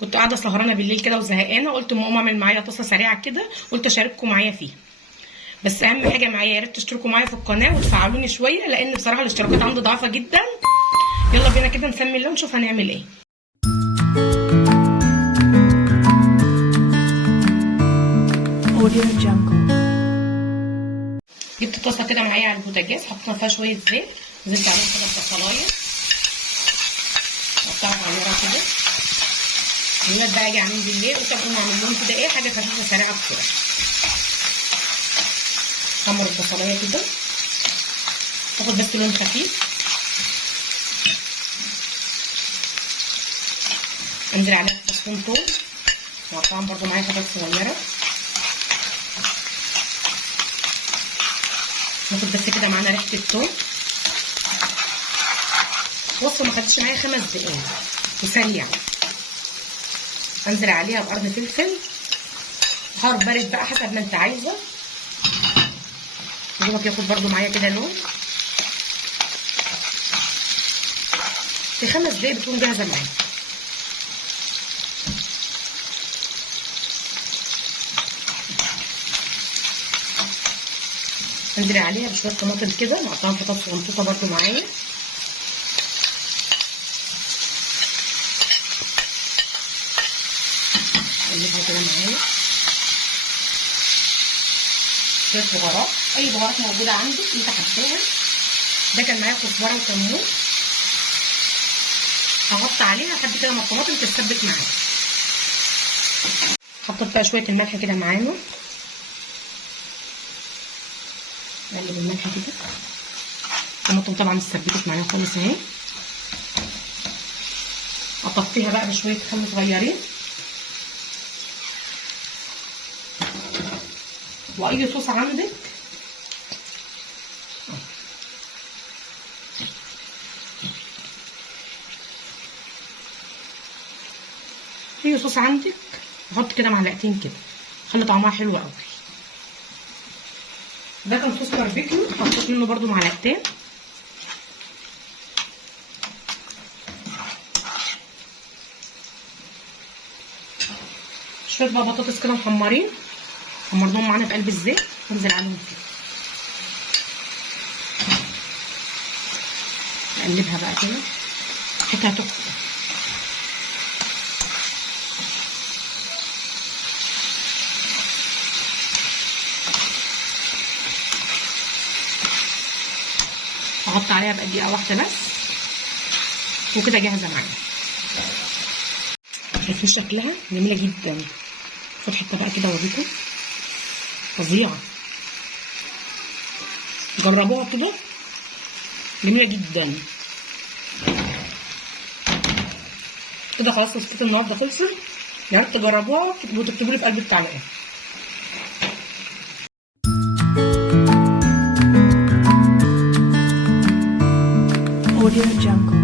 كنت قاعده سهرانه بالليل كده وزهقانه، قلت اما اقوم اعمل معايا طاسه سريعه كده، قلت اشارككم معايا فيها. بس اهم حاجه معايا يا ريت تشتركوا معايا في القناه وتفعلوني شويه، لان بصراحه الاشتراكات عندي ضعيفه جدا. يلا بينا كده نسمي الله ونشوف هنعمل ايه. Audio Jungle. جبت طاسه كده معايا على البوتاجاز، حطينا فيها شويه زيت، نزلت عليهم كده بصلايه قطعها صغيره كده. الولاد بقى جعانين بالليل، قلت اقوم اعمل لهم كده ايه، حاجه خفيفه سريعه بسرعه. حمر البصلايه كده تاخد بس لون خفيف، انزل عليها فصين توم وقطعهم برضو معايا حتت صغيره. ناخد بس كده معانا ريحه التوم. وصفه ما خدتش معايا 5 دقايق وسريعه. انزل عليها بقرن فلفل حار بارد بقى حسب ما انت عايزه، دوبك ياخد برضو معايا كده لون. في 5 دقايق بتكون جاهزه معايا. انزل عليها بشويه طماطم كده مقطعهم حتت صغنطوطه برضو معايا. اقلبها كده معايا. شويه بهارات، اي بهارات موجوده عندك انت حطيها. ده كان معايا كزبره وكمون. هحط عليها لحد كده ما الطماطم تتسبك معايا. حطيت بقى شويه الملح كده معانا. اقلب الملح كده. الطماطم طبعا اتسبكت معايا خالص اهي. اطفيها بقى بشويه خل صغيرين واي صوص عندك. اي صوص عندك احط كده معلقتين كده، خلي طعمها حلو قوي. ده كان صوص باربيكيو، حطيت منه برضو معلقتين. شويه بقى بطاطس كده محمرين، حمرناهم معانا في قلب الزيت، انزل عليهم فيه. نقلبها بقى كده، ريحتها تحفه. احط عليها بقى دقيقه واحده بس وكده جاهزه معايا. شايفين شكلها جميله جدا. خد حته بقى كده اوريكم، فظيعه. جربوها كده، جميله جدا. كده خلاص وصفه النهارده خلصت. يا ريت تجربوها وتكتبوا لي في قلب التعليقات. Audio Jungle.